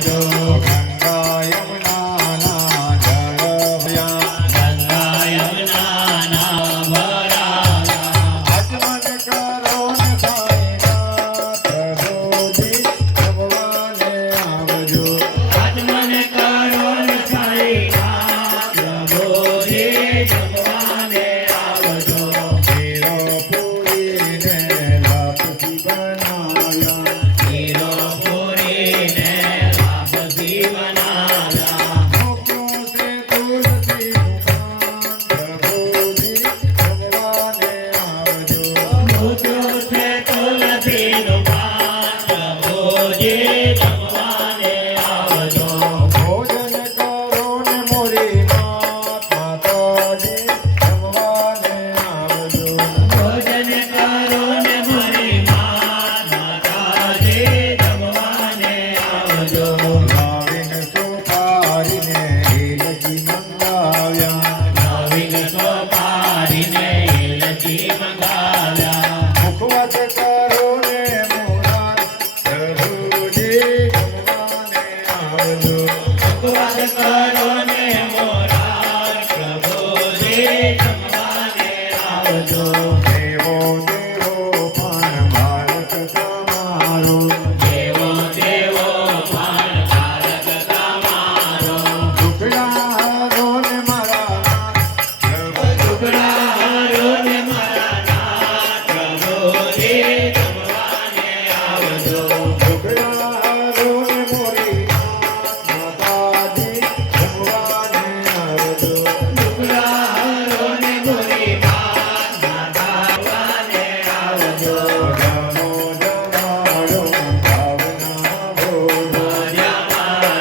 don't કરો ને મોરા પ્રભુ જે જમવાને આવજો.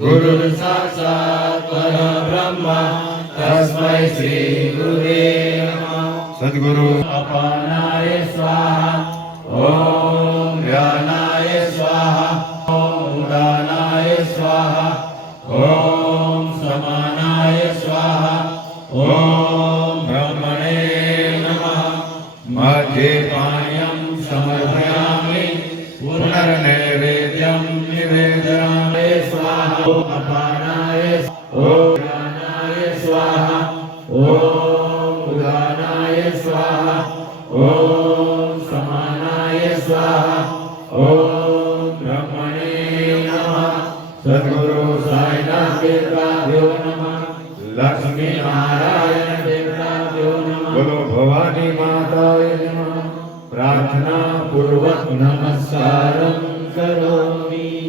गुरु साक्षात् ब्रह्म तस्मै श्री गुरुवे सद्गुरु। अपनाय स्वाहा ओम ज्ञानाय स्वाहा ओम उदानाय स्वाहा ओम समानाय स्वाहा ओम स्वाहा। ओम अपानाय ओम स्वाहा। ओम उदानाय स्वाहा। ओम समानाय, स्वाहा। ओम ब्रह्मणे नमः। सद्गुरु साईनाथ देवताभ्यो नमः। लक्ष्मी नारायण देवताभ्यो नमः। बोलो, भवानी माताय नमः। प्रार्थना पूर्वक नमस्कारं करोमि।